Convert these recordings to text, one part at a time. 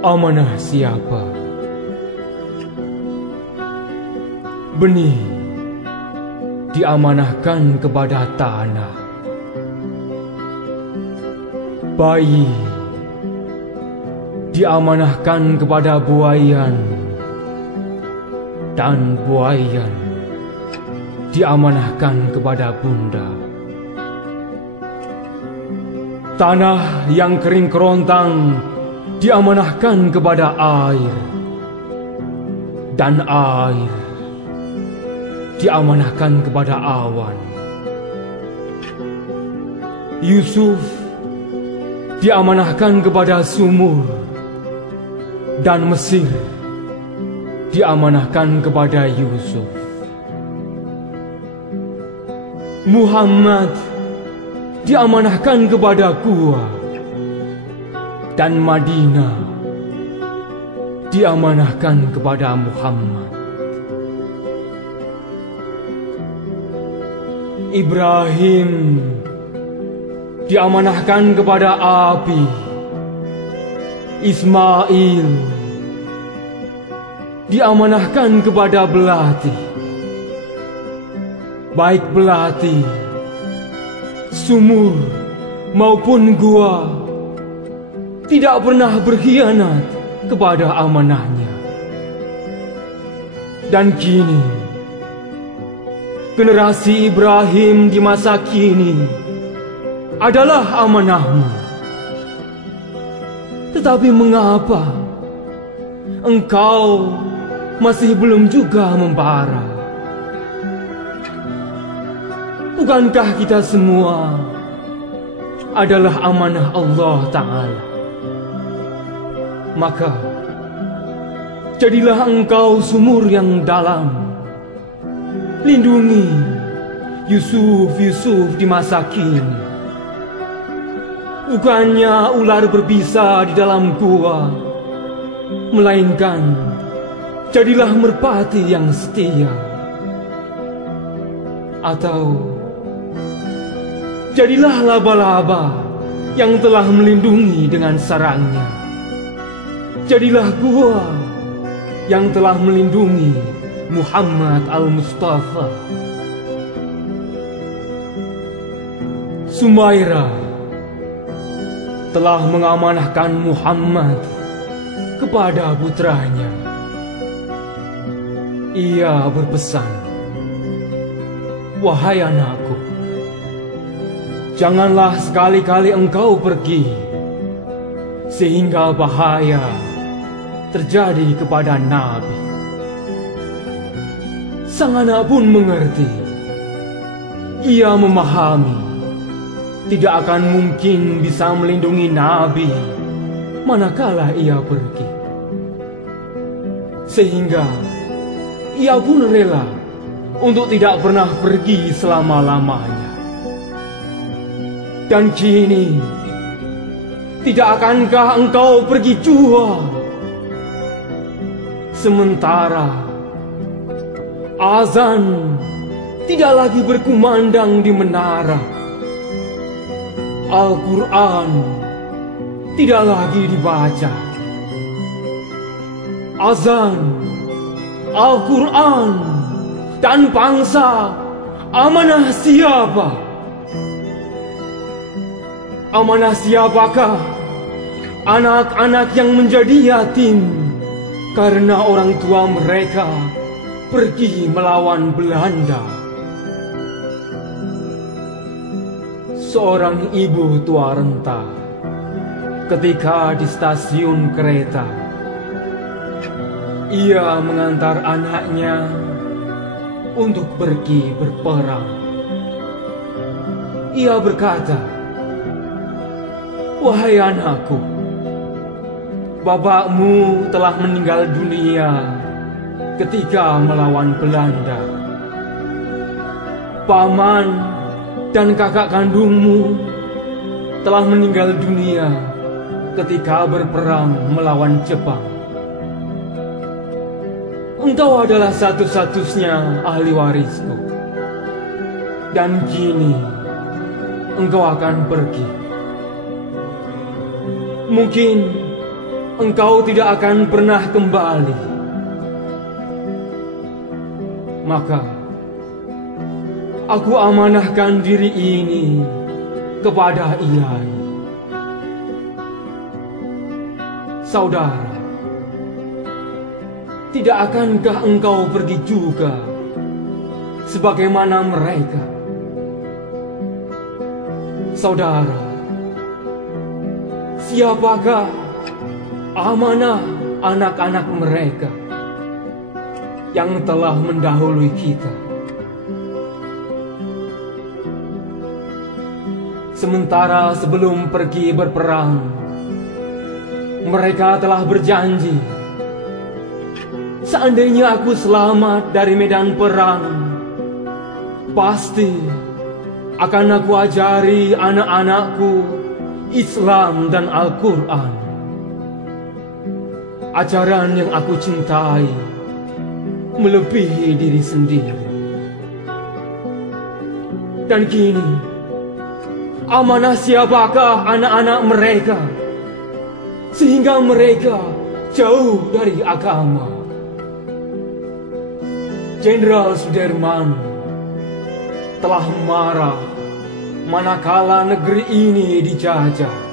Amanah siapa? Benih diamanahkan kepada tanah. Bayi diamanahkan kepada buayan. Dan buayan diamanahkan kepada bunda. Tanah yang kering kerontang diamanahkan kepada air. Dan air diamanahkan kepada awan. Yusuf diamanahkan kepada sumur. Dan Mesir diamanahkan kepada Yusuf. Muhammad diamanahkan kepada gua. Dan Madinah diamanahkan kepada Muhammad. Ibrahim diamanahkan kepada api. Ismail diamanahkan kepada belati. Baik belati, sumur maupun gua tidak pernah berkhianat kepada amanahnya. Dan kini generasi Ibrahim di masa kini adalah amanahmu. Tetapi mengapa engkau masih belum juga membara? Bukankah kita semua adalah amanah Allah Ta'ala? Maka jadilah engkau sumur yang dalam. Lindungi Yusuf di masa kini. Bukannya ular berbisa di dalam gua, melainkan jadilah merpati yang setia. Atau jadilah laba-laba yang telah melindungi dengan sarangnya. Jadilah gua yang telah melindungi Muhammad al-Mustafa. Sumairah telah mengamanahkan Muhammad kepada putranya. Ia berpesan, "Wahai anakku, janganlah sekali-kali engkau pergi, sehingga bahaya terjadi kepada Nabi." Sang anak pun mengerti. Ia memahami tidak akan mungkin bisa melindungi Nabi manakala ia pergi. Sehingga ia pun rela untuk tidak pernah pergi selama-lamanya. Dan kini, tidak akankah engkau pergi jua? Sementara azan tidak lagi berkumandang di menara. Al-Quran tidak lagi dibaca. Azan, Al-Quran, dan bangsa amanah siapa? Amanah siapakah anak-anak yang menjadi yatim karena orang tua mereka pergi melawan Belanda? Seorang ibu tua renta ketika di stasiun kereta, ia mengantar anaknya untuk pergi berperang. Ia berkata, "Wahai anakku, bapakmu telah meninggal dunia ketika melawan Belanda. Paman dan kakak kandungmu telah meninggal dunia ketika berperang melawan Jepang. Engkau adalah satu-satunya ahli warisku. Dan kini engkau akan pergi. Mungkin engkau tidak akan pernah kembali. Maka aku amanahkan diri ini kepada Ilahi. Saudara, tidak akankah engkau pergi juga sebagaimana mereka? Saudara, siapakah amanah anak-anak mereka yang telah mendahului kita? Sementara sebelum pergi berperang, mereka telah berjanji, seandainya aku selamat dari medan perang, pasti akan aku ajari anak-anakku Islam dan Al-Quran. Ajaran yang aku cintai melebihi diri sendiri. Dan kini, amanah siapakah anak-anak mereka sehingga mereka jauh dari agama? Jenderal Sudirman telah marah manakala negeri ini dijajah.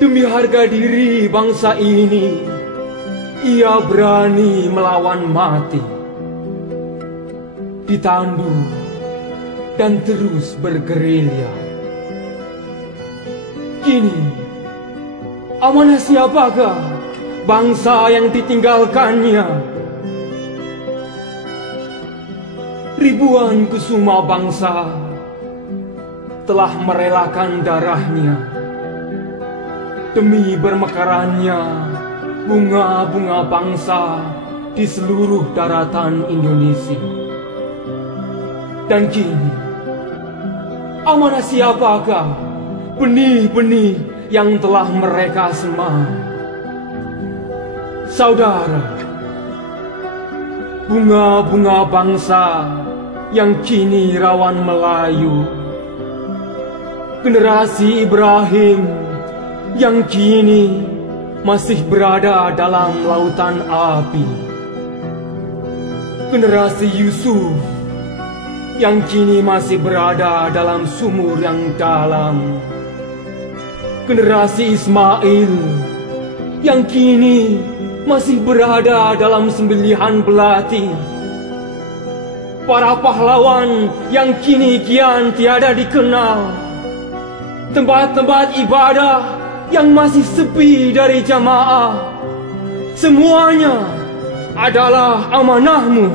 Demi harga diri bangsa ini, ia berani melawan mati, ditandu dan terus bergerilya. Kini, amanah siapakah bangsa yang ditinggalkannya? Ribuan kusuma bangsa telah merelakan darahnya demi bermekarannya bunga-bunga bangsa di seluruh daratan Indonesia. Dan kini, amanah siapakah benih-benih yang telah mereka semai? Saudara, bunga-bunga bangsa yang kini rawan melayu, generasi Ibrahim yang kini masih berada dalam lautan api, generasi Yusuf yang kini masih berada dalam sumur yang dalam, generasi Ismail yang kini masih berada dalam sembelihan belati, para pahlawan yang kini kian tiada dikenal, tempat-tempat ibadah yang masih sepi dari jamaah, semuanya adalah amanahmu.